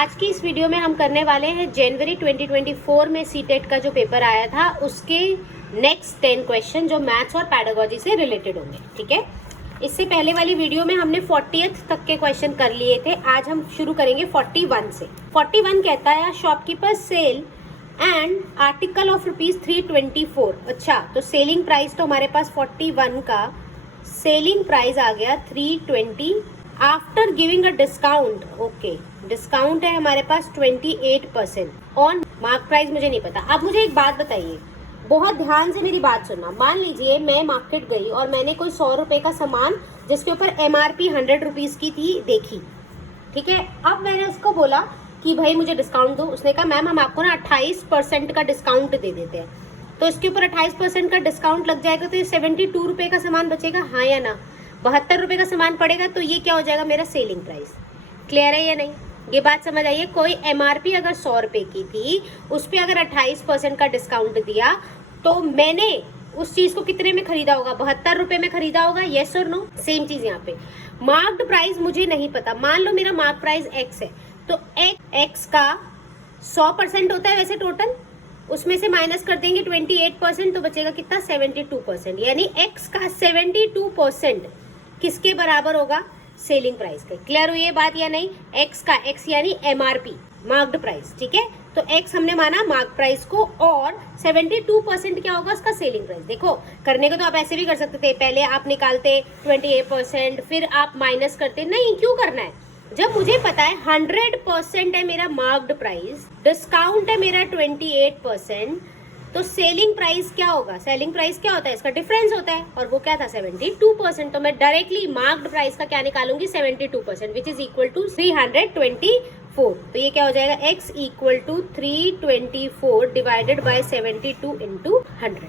आज की इस वीडियो में हम करने वाले हैं जनवरी 2024 में सीटेट का जो पेपर आया था उसके नेक्स्ट 10 क्वेश्चन जो मैथ्स और पैडागोजी से रिलेटेड होंगे। ठीक है, इससे पहले वाली वीडियो में हमने 40th तक के क्वेश्चन कर लिए थे। आज हम शुरू करेंगे 41 से। 41 कहता है shopkeeper sell and article of ₹324। अच्छा, तो सेलिंग प्राइस तो हमारे पास 41 का सेलिंग प्राइस आ गया 320 after giving a discount. Okay, discount है हमारे पास 28% ऑन मार्क प्राइस। मुझे नहीं पता। अब मुझे एक बात बताइए, बहुत ध्यान से मेरी बात सुनना। मान लीजिए मैं मार्केट गई और मैंने कोई 100 रुपए का सामान जिसके ऊपर MRP 100 रुपीज की थी देखी। ठीक है, अब मैंने उसको बोला कि भाई मुझे डिस्काउंट दो। उसने कहा मैम हम आपको ना 28% का डिस्काउंट दे देते हैं। तो इसके ऊपर 28% का डिस्काउंट लग जाएगा तो ये 72 रुपए का सामान बचेगा, हाँ या ना? 72 रुपए का सामान पड़ेगा तो ये क्या हो जाएगा, मेरा सेलिंग प्राइस। क्लियर है या नहीं? ये बात समझ आइए। कोई MRP अगर 100 रुपए की थी, उस पर अगर 28% का डिस्काउंट दिया तो मैंने उस चीज को कितने में खरीदा होगा? 72 रुपए में खरीदा होगा। येस और नो? सेम चीज यहाँ पे। मार्क्ड प्राइस मुझे नहीं पता। मान लो मेरा मार्क प्राइस X है, तो X का 100% होता है वैसे टोटल, उसमें से माइनस कर देंगे 28%, तो बचेगा कितना? 72%। यानी X का 72% किसके बराबर होगा? सेलिंग प्राइस के। क्लियर हुई ये बात या नहीं? X का X यानी MRP मार्क्ड प्राइस। ठीक है, तो X हमने माना मार्क प्राइस को और 72% क्या होगा उसका? Selling price. देखो, करने को तो आप ऐसे भी कर सकते थे, पहले आप निकालते 28% फिर आप माइनस करते। नहीं, क्यों करना है? जब मुझे पता है 100% है मेरा मार्क्ड प्राइस, डिस्काउंट है मेरा 28%, तो सेलिंग प्राइस क्या होगा? सेलिंग प्राइस क्या होता है? इसका डिफरेंस होता है, और वो क्या था? 72%। तो मैं डायरेक्टली मार्क्ड प्राइस का क्या निकालूंगी? 72%, विच इज इक्वल टू 324। तो ये क्या हो जाएगा? X equal to 324 divided by 72 into 100।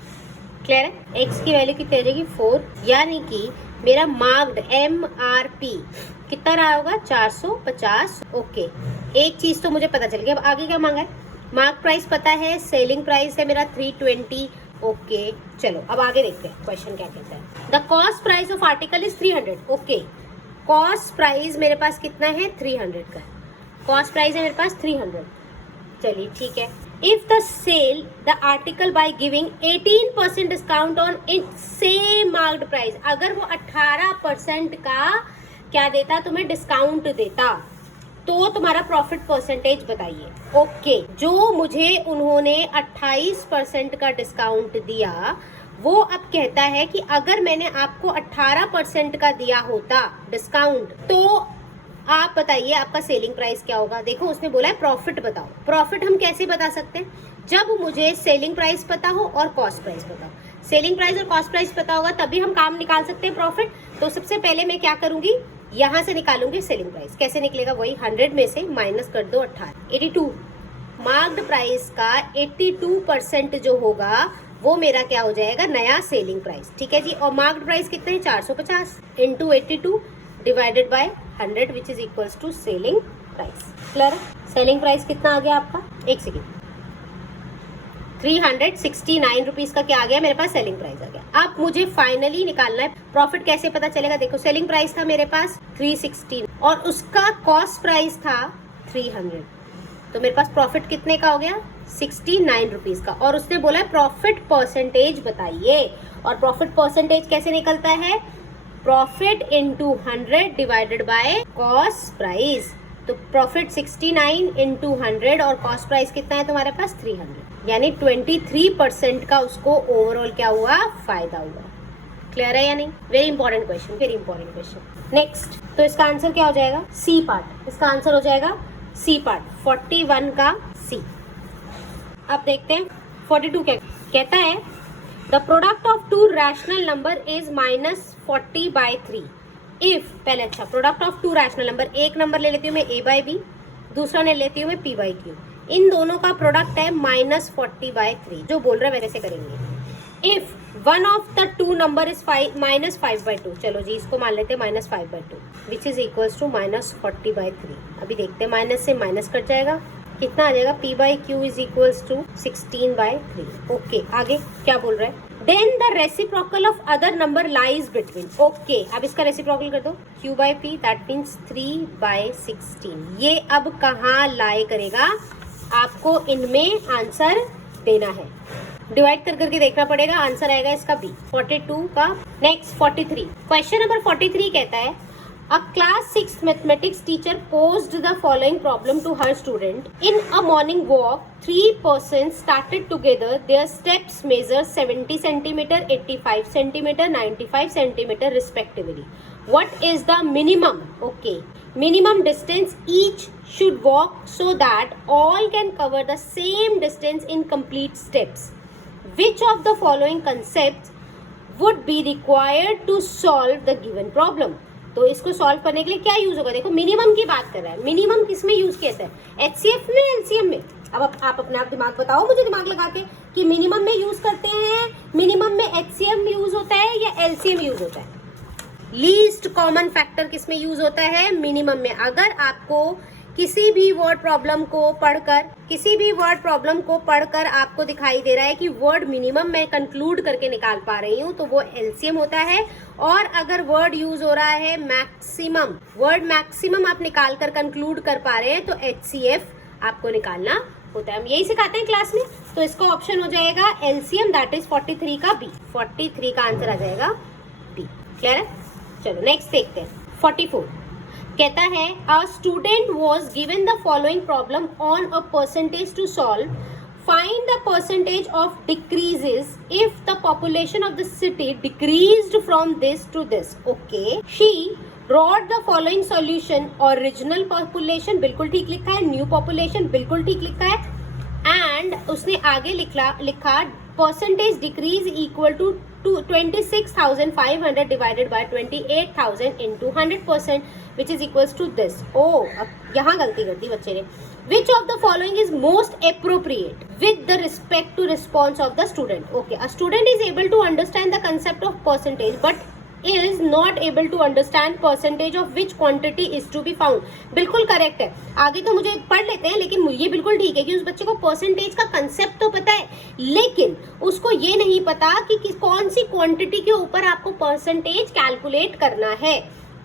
Clear है? X की वैल्यू कितनी आ जाएगी? 4। यानी कि मेरा मार्क्ड MRP कितना रहा होगा? 450। ओके, एक चीज तो मुझे पता चल गई। अब आगे क्या मांगा है? मार्क प्राइस पता है, सेलिंग प्राइस है मेरा 320। ओके, चलो अब आगे देखते हैं क्वेश्चन क्या कहता है। The cost price of article is 300। Okay, cost price मेरे पास कितना है? 300 का कॉस्ट प्राइस है मेरे पास 300। चलिए ठीक है। If the sell the article by giving 18% discount on in same marked price, अगर वो 18% का क्या देता? तुम्हें डिस्काउंट देता, तो तुम्हारा प्रॉफिट परसेंटेज बताइए। ओके, जो मुझे उन्होंने 28% का डिस्काउंट दिया, वो अब कहता है कि अगर मैंने आपको 18% का दिया होता डिस्काउंट, तो आप बताइए आपका सेलिंग प्राइस क्या होगा। देखो, उसने बोला है प्रॉफिट बताओ। प्रॉफिट हम कैसे बता सकते हैं? जब मुझे सेलिंग प्राइस पता हो और कॉस्ट प्राइस पता हो। सेलिंग प्राइस और कॉस्ट प्राइस पता होगा तभी हम काम निकाल सकते हैं प्रॉफिट। तो सबसे पहले मैं क्या करूंगी? यहाँ से निकालूंगी सेलिंग प्राइस। कैसे निकलेगा? वही 100 में से माइनस कर दो 18, 82। मार्क्ड प्राइस का 82% जो होगा वो मेरा क्या हो जाएगा? नया सेलिंग प्राइस। ठीक है जी। और मार्क्ड प्राइस कितना है? 450 into 82 divided by 100 which is equals to selling price. Clear? Selling price कितना आ गया आपका? एक सेकेंड, 369 रुपीज का क्या आ गया मेरे पास? सेलिंग प्राइस आ गया। अब मुझे फाइनली निकालना है प्रॉफिट। कैसे पता चलेगा? देखो, सेलिंग प्राइस था मेरे पास 316 और उसका कॉस्ट प्राइस था 300, तो मेरे पास प्रॉफिट कितने का हो गया? 69 रुपीज का। और उसने बोला प्रॉफिट परसेंटेज बताइए, और प्रॉफिट परसेंटेज कैसे निकलता है? Profit into 100 divided by cost price. तो प्रॉफिट 69 इंटू 100 और कॉस्ट प्राइस कितना है तुम्हारे पास? 300, यानी 23% का उसको ओवरऑल क्या हुआ? फायदा हुआ। क्लियर है या नहीं? Very important question, very important question. Next, तो इसका आंसर क्या हो जाएगा? C part. इसका आंसर हो जाएगा सी पार्ट, 41 का सी। अब देखते हैं 42 क्या कहता है। The product of to rational number is -40/3 if, पहले अच्छा, product of to rational number, एक नंबर ले लेती हूँ मैं A/B, दूसरा ले लेती हूँ मैं P/Q। इन दोनों का प्रोडक्ट है -40/3। जो बोल रहा है वैसे करेंगे। If one of the to number is -5/2, चलो जी इसको मान लेते हैं -5/2 विच इज इक्वल्स टू -40/3। अभी देखते हैं, माइनस से माइनस कट जाएगा, कितना आ जाएगा? P/Q is equals to 16/3। Okay, आगे क्या बोल रहा है? Then the reciprocal of other number lies between. Okay, अब इसका रेसिप्रोकल कर दो, q by p, that means 3/16। ये अब कहाँ लाई करेगा, आपको इनमें आंसर देना है, डिवाइड कर करके देखना पड़ेगा, आंसर आएगा इसका बी 42 का। नेक्स्ट 43, क्वेश्चन नंबर 43 कहता है A class 6 mathematics teacher posed the following problem to her student. In a morning walk, 3 persons started together. Their steps measure 70 centimeter, 85 centimeter, 95 centimeter respectively. What is the minimum? Okay. Minimum distance each should walk so that all can cover the same distance in complete steps. Which of the following concepts would be required to solve the given problem? तो इसको solve करने के लिए क्या use होगा, देखो minimum की बात कर रहा है, मिनिमम किस में यूज किया है, एचसीएफ में, एलसीएम में। अब आप अपने आप दिमाग बताओ मुझे, दिमाग लगा के, कि मिनिमम में यूज करते हैं, मिनिमम में एचसीएम यूज होता है या एलसीएम यूज होता है। लीस्ट कॉमन फैक्टर किस में यूज होता है, मिनिमम में। अगर आपको किसी भी वर्ड प्रॉब्लम को पढ़कर आपको दिखाई दे रहा है कि वर्ड मिनिमम मैं कंक्लूड करके निकाल पा रही हूँ, तो वो एलसीएम होता है। और अगर वर्ड यूज हो रहा है मैक्सिमम, वर्ड मैक्सिमम आप निकाल कर कंक्लूड कर पा रहे हैं, तो एचसीएफ आपको निकालना होता है। हम यही सिखाते हैं क्लास में। तो इसका ऑप्शन हो जाएगा एलसीएम, दैट इज 43 का बी। 43 का आंसर आ जाएगा बी। क्लियर है? चलो नेक्स्ट देखते हैं। 44 कहता है a student was given the following problem on a percentage to solve. Find the percentage of decreases if the population of the city decreased from this to this. Okay, she wrote the following solution. Original population बिल्कुल ठीक लिखा है, new population बिल्कुल ठीक लिखा है, and उसने आगे लिखा percentage decrease equal to 26,500 divided by 28,000 into 100% which is equals to this. Oh, अब यहाँ गलती कर दी बच्चे ने। Which of the following is most appropriate with the respect to response of the student. Okay, a student is able to understand the concept of percentage but is not able to understand percentage of which quantity is to be found। बिल्कुल correct है। आगे तो मुझे पढ़ लेते हैं, लेकिन ये बिल्कुल ठीक है कि उस बच्चे को परसेंटेज का कंसेप्ट तो पता है, लेकिन उसको ये नहीं पता कि कौन सी क्वांटिटी के ऊपर आपको परसेंटेज कैलकुलेट करना है।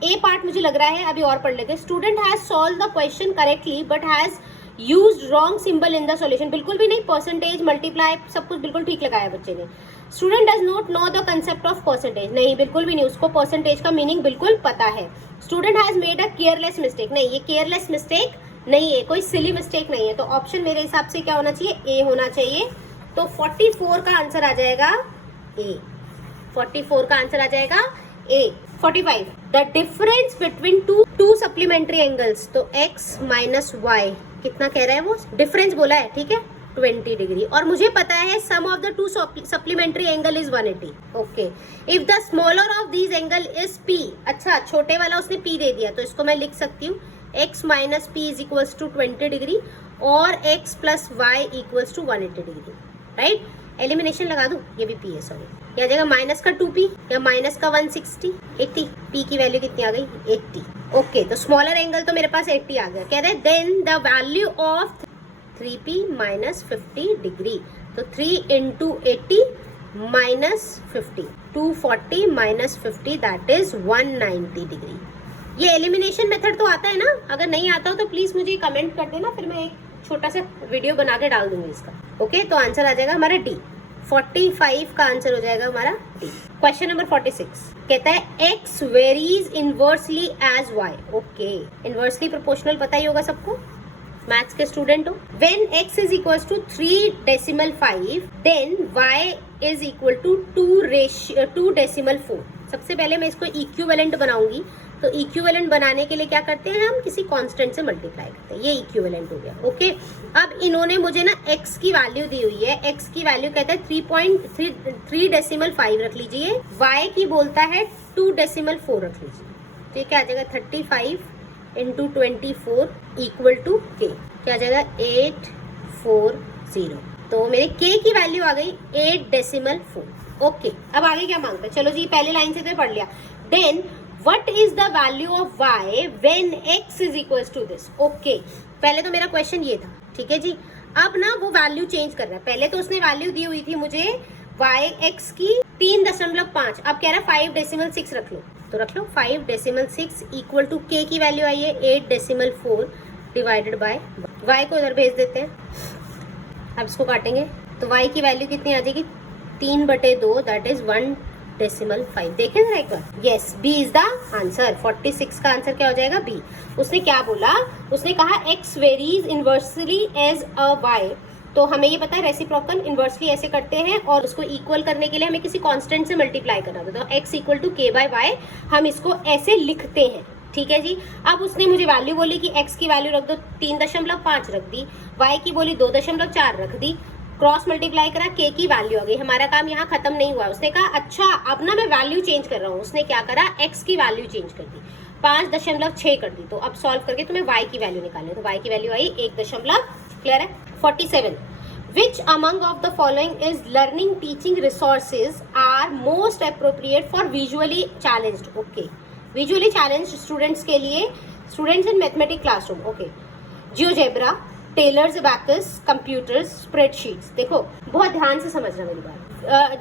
ए पार्ट मुझे लग रहा है, अभी और पढ़ लेते हैं। Student has solve the question correctly but has used wrong symbol in the solution. बिल्कुल भी नहीं, परसेंटेज मल्टीप्लाई सब कुछ बिल्कुल ठीक लगाया बच्चे ने। Student does not know the concept of percentage. नहीं, बिल्कुल भी नहीं, उसको परसेंटेज का मीनिंग बिल्कुल पता है। Student has made a careless mistake. नहीं, ये केयरलेस मिस्टेक नहीं है, कोई सिली मिस्टेक नहीं है। तो ऑप्शन मेरे हिसाब से क्या होना चाहिए, ए होना चाहिए। तो 44 का आंसर आ जाएगा ए। 44 का आंसर आ जाएगा ए। 45 the difference between two supplementary angles. तो x माइनस वाई कितना कह रहा है, वो डिफरेंस बोला है, ठीक है, 20 डिग्री। और मुझे पता है sum of the two supplementary angle is 180। Okay, if the smaller of these angle is p। अच्छा, छोटे वाला उसने p दे दिया, तो इसको मैं लिख सकती हूँ x minus p is equals to 20 degree और x plus y equals to 180 degree. Right, elimination लगा दूं, ये भी p है, सॉरी, या जाएगा माइनस का 2p या माइनस का 160, 80। p की वैल्यू कितनी आ गई, 80। ओके, तो स्मॉलर एंगल तो मेरे पास 80 आ गया। कह रहे then the value of 3p minus 50 degree. तो 3 into 80 minus 50, 240 minus 50 that is 190 degree. ये एलिमिनेशन मेथड तो आता है ना, अगर नहीं आता हो तो प्लीज मुझे कमेंट कर देना, फिर मैं एक छोटा सा वीडियो बना के डाल दूंगी इसका। ओके, तो आंसर आ जाएगा हमारा डी। 45 का आंसर हो जाएगा हमारा डी। क्वेश्चन नंबर 46 कहता है x varies inversely as y। Okay, inversely proportional पता ही होगा सबको, मैथ्स के स्टूडेंट हो। When x is equal to 3.5 then y is equal to 2.4। सबसे पहले मैं इसको इक्विवेलेंट बनाऊंगी, तो इक्विवेलेंट बनाने के लिए क्या करते हैं, हम किसी कांस्टेंट से मल्टीप्लाई करते हैं। ये इक्विवेलेंट हो गया। ओके, अब इन्होंने मुझे ना x की वैल्यू दी हुई है, x की वैल्यू कहता है 3.5 रख लीजिए, y की बोलता है 2.4 रख लीजिए। तो ये क्या आ जाएगा, 35 इंटू 24 इक्वल टू k, क्या आ जाएगा 840। तो मेरे k की वैल्यू आ गई 8.4। ओके, अब आगे क्या मांगता है, चलो जी पहले लाइन से तो पढ़ लिया। Then what is the value of y when x is equals to this। Okay, पहले तो मेरा क्वेश्चन ये था, ठीक है जी। अब ना वो वैल्यू चेंज कर रहा है। पहले तो उसने वैल्यू दी हुई थी मुझे वाई एक्स की 3.5, अब कह रहा है 5.6 रख लो, तो रख लो 5.6 इक्वल टू के की वैल्यू आई है 8.4 डिवाइडेड बाय वाई को इधर भेज देते हैं। अब इसको काटेंगे तो वाई की वैल्यू कितनी आ जाएगी 3/2 दैट इज 1.5। देखें जरा एक बार, yes B is the answer. 46 का आंसर क्या हो जाएगा बी। उसने क्या बोला, उसने कहा x varies inversely as a y, तो हमें ये पता है रेसिप्रोकल इनवर्सली ऐसे करते हैं और उसको इक्वल करने के लिए हमें किसी कांस्टेंट से मल्टीप्लाई करना होता है, तो x equal to k by y हम इसको ऐसे लिखते हैं, ठीक है जी। अब उसने मुझे वैल्यू बोली कि x की वैल्यू रख दो 3.5 रख दी, y की बोली 2.4 रख दी, क्रॉस मल्टीप्लाई करा k की वैल्यू आ गई। हमारा काम यहाँ खत्म नहीं हुआ। उसने कहा अच्छा अब ना मैं वैल्यू चेंज कर रहा हूँ। उसने क्या करा x की वैल्यू चेंज कर दी 5.6 कर दी, तो अब सॉल्व करके तुम्हें y की वैल्यू निकालनी है, तो y की वैल्यू आई 1. क्लियर है। 47 Which among of the following is learning teaching resources are most appropriate for visually challenged? Okay, visually challenged students के लिए, students in mathematics classroom. Okay, GeoGebra, Taylor's abacus, computers, spreadsheets. देखो बहुत ध्यान से समझना मेरी बात।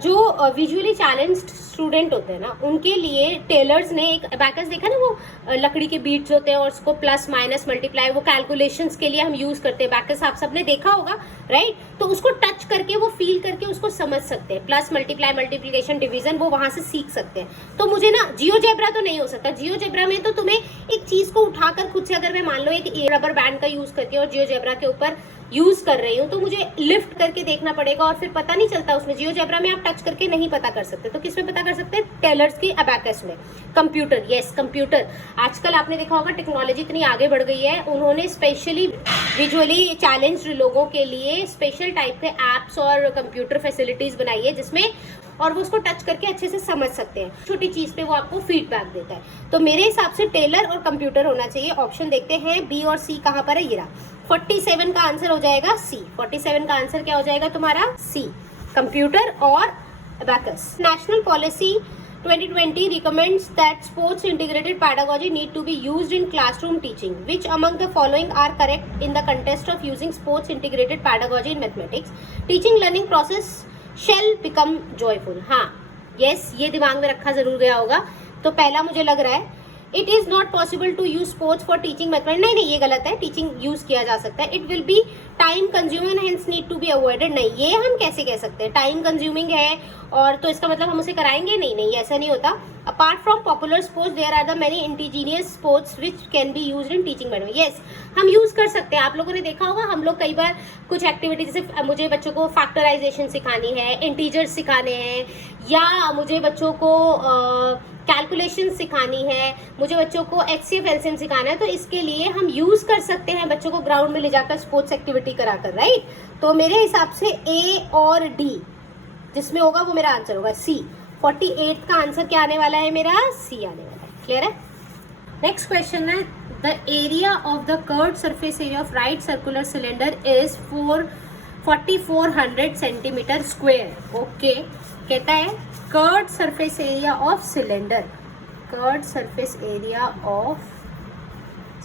जो विजुअली चैलेंज्ड स्टूडेंट होते हैं ना उनके लिए टेलर्स ने एक अबैकस देखा ना, वो लकड़ी के बीट्स होते हैं और उसको प्लस माइनस मल्टीप्लाई वो कैलकुलेशंस के लिए हम यूज करते हैं। अबैकस आप सबने देखा होगा राइट, तो उसको टच करके वो फील करके उसको समझ सकते हैं, प्लस मल्टीप्लाई मल्टीप्लिकेशन डिवीजन वो वहां से सीख सकते हैं। तो मुझे ना जियोजेब्रा तो नहीं हो सकता। जियोजेब्रा में तो तुम्हें एक चीज को उठाकर खुद से, अगर मैं मान लो एक रबर बैंड का यूज करती हूँ और जियोजेब्रा के ऊपर यूज कर रही हूँ, तो मुझे लिफ्ट करके देखना पड़ेगा और फिर पता नहीं चलता उसमें। जियोजेब्रा में आप टच करके नहीं पता कर सकते, तो किस में पता कर सकते हैं? टेलर्स की अबैकस में। Computer, yes computer. आजकल आपने देखा होगा टेक्नोलॉजी इतनी आगे बढ़ गई है, उन्होंने स्पेशली विजुअली चैलेंज्ड लोगों के लिए स्पेशल टाइप के एप्स और कंप्यूटर फैसिलिटीज बनाई है जिसमें, और वो उसको टच करके अच्छे से समझ सकते हैं, छोटी चीज पे वो आपको फीडबैक देता है। तो मेरे हिसाब से टेलर और कंप्यूटर होना चाहिए। ऑप्शन देखते हैं बी और सी कहाँ पर है, ये रहा। 47 का आंसर हो जाएगा सी। 47 का आंसर क्या हो जाएगा तुम्हारा? सी, कंप्यूटर और abacus. National policy 2020 recommends that sports integrated pedagogy need to be used in classroom teaching. Which among the following are correct in the context of using sports integrated pedagogy in mathematics? Teaching learning process shall become joyful. हाँ, yes, ये दिमाग में रखा जरूर गया होगा। तो पहला मुझे लग रहा है it is not possible to use sports for teaching mathematics. नहीं, ये गलत है, टीचिंग यूज किया जा सकता है। It will be time consuming hence need to be avoided. नहीं, ये हम कैसे कह सकते हैं? टाइम कंज्यूमिंग है और तो इसका मतलब हम उसे कराएंगे? नहीं, ऐसा नहीं होता। Apart from popular sports there are the many indigenous sports which can be used in teaching mathematics. Yes, हम यूज कर सकते हैं। आप लोगों ने देखा होगा हम लोग कई बार कुछ एक्टिविटी, जैसे मुझे बच्चों को फैक्टराइजेशन सिखानी है, इंटीजर्स सिखाने हैं, या मुझे बच्चों को कैलकुलेशन सिखानी है, मुझे बच्चों को HCF LCM सिखाना है, तो इसके लिए हम यूज कर सकते हैं बच्चों को ग्राउंड में ले जाकर स्पोर्ट्स एक्टिविटी कराकर, राइट। तो मेरे हिसाब से ए और डी जिसमें होगा वो मेरा आंसर होगा सी। 48 का आंसर क्या आने वाला है मेरा? सी आने वाला है। क्लियर है। नेक्स्ट क्वेश्चन है the area of the curved surface area of right circular cylinder is 4400 centimetre square. Okay, कहता है curved surface area of cylinder, curved surface area of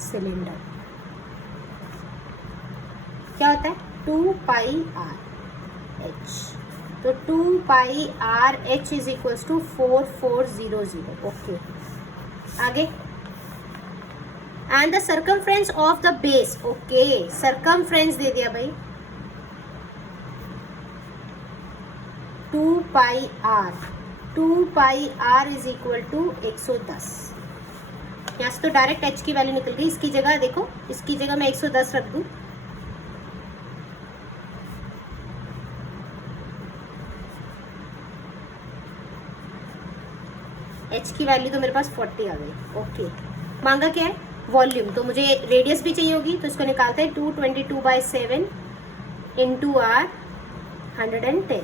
cylinder क्या होता है? 2 पाई आर एच। तो 2 pi R H is equals to 4400। Okay, आगे। And the circumference of the base. Okay, circumference दे दिया भाई 2 pi R. 2 pi are is equal to 110। यहाँ से तो डायरेक्ट एच की वैल्यू निकल गई। इसकी जगह देखो, इसकी जगह मैं 110 रख दूं। एच की वैल्यू तो मेरे पास 40 आ गई। ओके, मांगा क्या है? वॉल्यूम। तो मुझे रेडियस भी चाहिए होगी, तो इसको निकालते हैं 222/7 इंटू आर 110।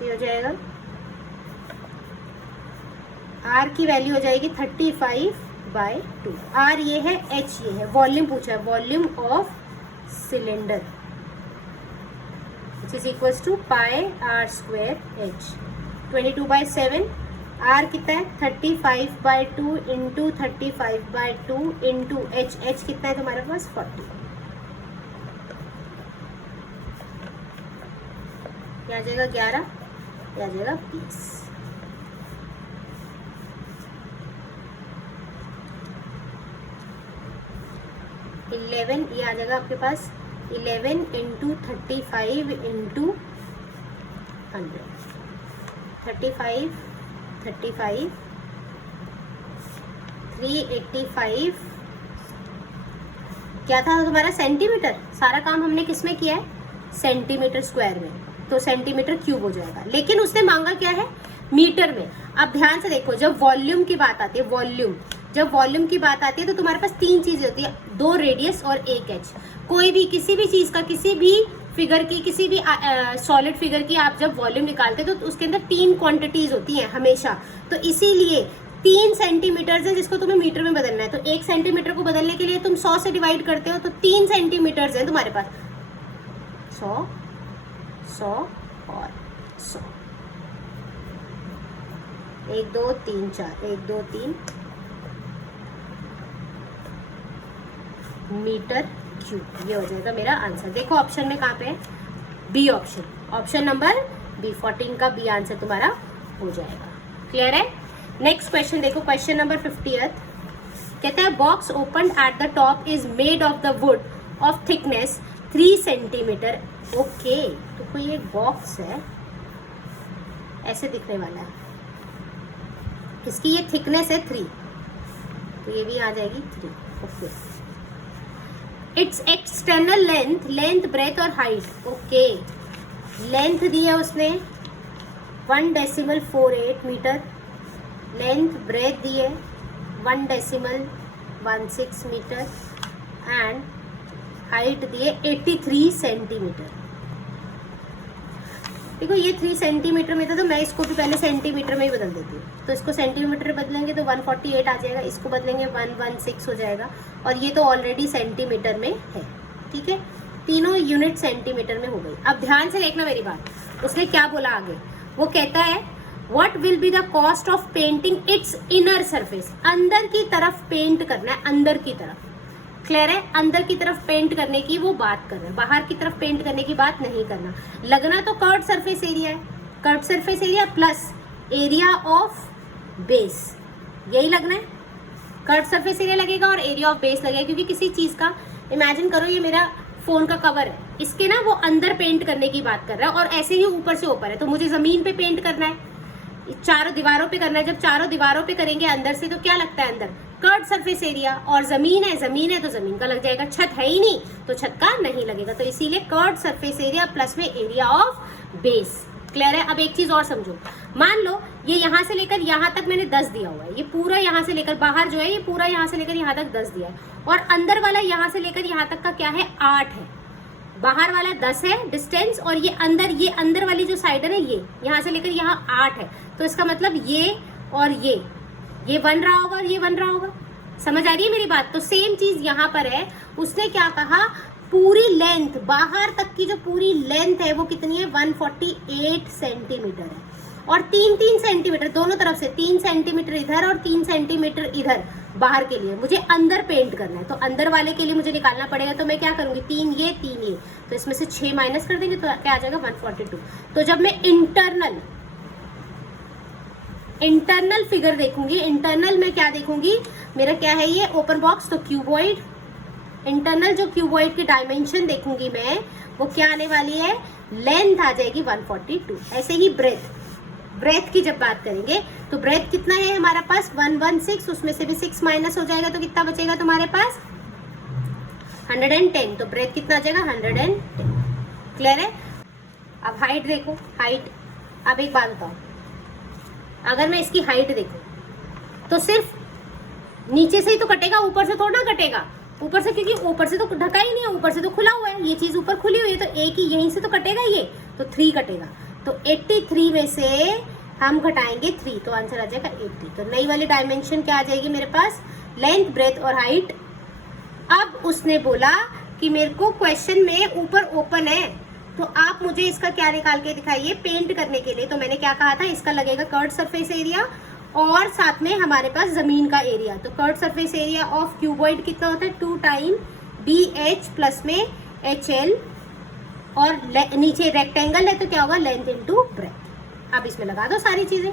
हो जाएगा आर की वैल्यू हो जाएगी 35/2। आर ये है, एच ये है, वॉल्यूम पूछा है, volume of cylinder which is equals to pi r square h. 22/7 r कितना है? 35/2 इंटू 35/2 इंटू एच। एच कितना है तुम्हारे पास? 40। क्या आ जाएगा 11, क्या आ जाएगा 20। ये आ जाएगा आपके पास 11 इंटू 35 इंटू 100, 35 385। क्या था तुम्हारा सेंटीमीटर, सारा काम हमने किस में किया है, सेंटीमीटर स्क्वायर में, तो सेंटीमीटर क्यूब हो जाएगा। लेकिन उसने मांगा क्या है, मीटर में। अब ध्यान से देखो, जब वॉल्यूम की बात आती है, जब वॉल्यूम की बात आती है तो तुम्हारे पास 3 चीजें होती है, 2 रेडियस और 1 एच। कोई भी किसी भी चीज का, किसी भी फिगर की, किसी भी सॉलिड फिगर की आप जब वॉल्यूम निकालते हो तो उसके अंदर 3 क्वांटिटीज होती हैं हमेशा। तो इसीलिए 3 सेंटीमीटर है जिसको तुम्हें मीटर में बदलना है। तो 1 सेंटीमीटर को बदलने के लिए तुम 100 से डिवाइड करते हो, तो 3 सेंटीमीटर है तुम्हारे पास, 100 100 और 100। 1 2 3 4, 1 2 3 मीटर क्यूब, ये हो जाएगा मेरा आंसर। देखो ऑप्शन में कहाँ पे है, बी ऑप्शन नंबर बी, 14 का बी आंसर तुम्हारा हो जाएगा। क्लियर है। नेक्स्ट क्वेश्चन देखो, क्वेश्चन नंबर 50th कहता है box open at the top is made of the wood of thickness 3 centimetre. Okay, तो कोई एक बॉक्स है, ऐसे दिखने वाला है, इसकी ये थिकनेस है 3, तो ये भी आ जाएगी 3। Okay, it's external length breadth और हाइट। ओके, लेंथ दी है उसने 1.48 मीटर, लेंथ ब्रेथ दी है 1.16 मीटर एंड हाइट दी है 83 सेंटीमीटर। देखो ये 3 सेंटीमीटर में था, तो मैं इसको भी पहले सेंटीमीटर में ही बदल देती हूँ। तो इसको सेंटीमीटर बदलेंगे तो 148 आ जाएगा, इसको बदलेंगे 116 हो जाएगा, और ये तो ऑलरेडी सेंटीमीटर में है। ठीक है, तीनों यूनिट सेंटीमीटर में हो गई। अब ध्यान से देखना मेरी बात, उसने क्या बोला आगे, वो कहता है what will be the cost of painting it's inner surface. अंदर की तरफ पेंट करना है, अंदर की तरफ। क्लियर है, अंदर की तरफ पेंट करने की वो बात कर रहे हैं, बाहर की तरफ पेंट करने की बात नहीं करना। लगना तो कर्व्ड सरफेस एरिया है, curved surface area plus area of base, यही लगना है। कर्व्ड सरफेस एरिया लगेगा और एरिया ऑफ बेस लगेगा, क्योंकि किसी चीज का, इमेजिन करो ये मेरा फोन का कवर है, इसके ना वो अंदर पेंट करने की बात कर रहा है, और ऐसे ही ऊपर से ऊपर है, तो मुझे जमीन पे पेंट करना है, चारों दीवारों पे करना है। जब चारों दीवारों पे करेंगे अंदर से, तो क्या लगता है अंदर कर्व्ड सरफेस एरिया, और जमीन है तो जमीन का लग जाएगा, छत है ही नहीं तो छत का नहीं लगेगा, तो इसीलिए कर्व्ड सरफेस एरिया प्लस में एरिया ऑफ बेस। क्लियर है। अब एक चीज और समझो, मान लो ये यहाँ से लेकर यहाँ तक मैंने 10 दिया हुआ है, ये पूरा यहाँ से लेकर बाहर जो है, ये पूरा यहाँ से लेकर यहाँ तक 10 दिया है, और अंदर वाला यहाँ से लेकर यहाँ तक का क्या है 8 है, बाहर वाला 10 है डिस्टेंस, और ये अंदर वाली जो साइड है ना, ये यहाँ से लेकर यहाँ 8 है, तो इसका मतलब ये और ये बन रहा होगा और ये बन रहा होगा। समझ आ रही है मेरी बात। तो सेम चीज यहाँ पर है, उसने क्या कहा, पूरी लेंथ, बाहर तक की जो पूरी लेंथ है वो कितनी है 148 सेंटीमीटर है, और 3-3 सेंटीमीटर दोनों तरफ से, 3 सेंटीमीटर इधर और 3 सेंटीमीटर इधर बाहर के लिए मुझे अंदर पेंट करना है। तो अंदर वाले के लिए मुझे निकालना पड़ेगा, तो मैं क्या करूंगी 3 ये, तो इसमें से 6 माइनस कर देंगे, तो क्या आ जाएगा 142। तो जब मैं इंटरनल फिगर देखूंगी, इंटरनल में क्या देखूंगी, मेरा क्या है ये ओपन बॉक्स, तो क्यूबॉइड, इंटरनल जो क्यूबॉइड की डायमेंशन देखूंगी मैं, वो क्या आने वाली है, लेंथ आ जाएगी 142। ऐसे ही ब्रेथ की जब बात करेंगे, तो ब्रेथ कितना है हमारा पास 116, उसमें से भी 6 माइनस हो जाएगा, तो कितना बचेगा तुम्हारे पास 110। तो ब्रेथ कितना आ जाएगा 110। क्लियर है। अब हाइट देखो, हाइट, अब एक बात बताओ, अगर मैं इसकी हाइट देखूं तो सिर्फ नीचे से ही तो कटेगा, ऊपर से थोड़ा ना कटेगा, ऊपर से, क्योंकि ऊपर से तो ढका ही नहीं है, ऊपर से तो खुला हुआ है, ये चीज ऊपर खुली हुई है, तो एक ही यहीं से तो कटेगा, ये तो 3 कटेगा, तो 83 में से हम घटाएंगे 3, तो आंसर आ जाएगा 80। तो नई वाली डायमेंशन क्या आ जाएगी मेरे पास, लेंथ ब्रेथ और हाइट। अब उसने बोला कि मेरे को क्वेश्चन में ऊपर ओपन है, तो आप मुझे इसका क्या निकाल के दिखाइए पेंट करने के लिए। तो मैंने क्या कहा था, इसका लगेगा कर्व्ड सरफेस एरिया और साथ में हमारे पास जमीन का एरिया। तो curved surface area of cuboid कितना होता है 2 टाइम BH प्लस में HL और नीचे रेक्टेंगल है तो क्या होगा, लेंथ इनटू ब्रेथ। अब इसमें लगा दो सारी चीजें।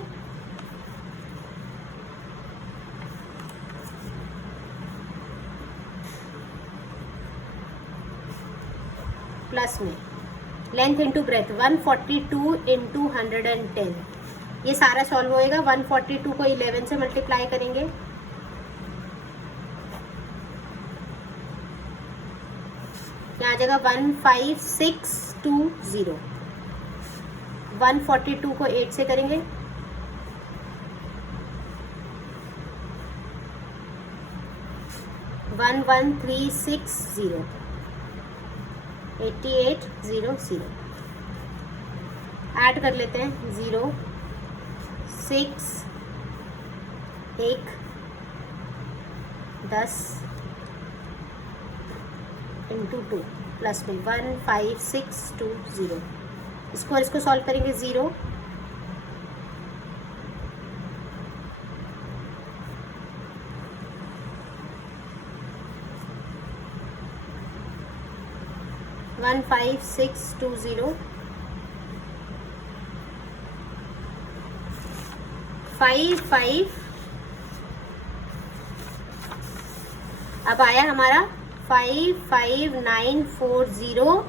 प्लस में लेंथ इंटू ब्रेथ 142 इंटू 110, ये सारा सॉल्व होएगा। 142 को 11 से मल्टीप्लाई करेंगे, यहाँ आ जाएगा 15620। 142 को 8 से करेंगे, 11360, 8800। ऐड कर लेते हैं, 0 6 1 10 इंटू 2 प्लस में 15620। इसको और इसको सॉल्व करेंगे, 0 15620 55। अब आया हमारा 55940।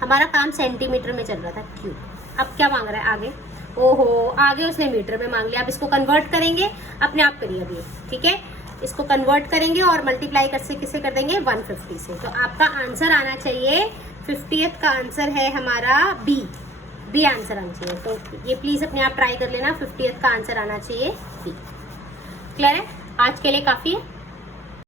हमारा काम सेंटीमीटर में चल रहा था, क्यों। अब क्या मांग रहा है आगे, ओहो आगे उसने मीटर में मांग लिया। अब इसको कन्वर्ट करेंगे, अपने आप करिए अभी, ठीक है। इसको कन्वर्ट करेंगे और मल्टीप्लाई किससे कर देंगे, 150 से। तो आपका आंसर आना चाहिए 50th का आंसर है हमारा बी आंसर आना चाहिए। तो ये प्लीज अपने आप ट्राई कर लेना, 50th का आंसर आना चाहिए बी। क्लियर है, आज के लिए काफी है।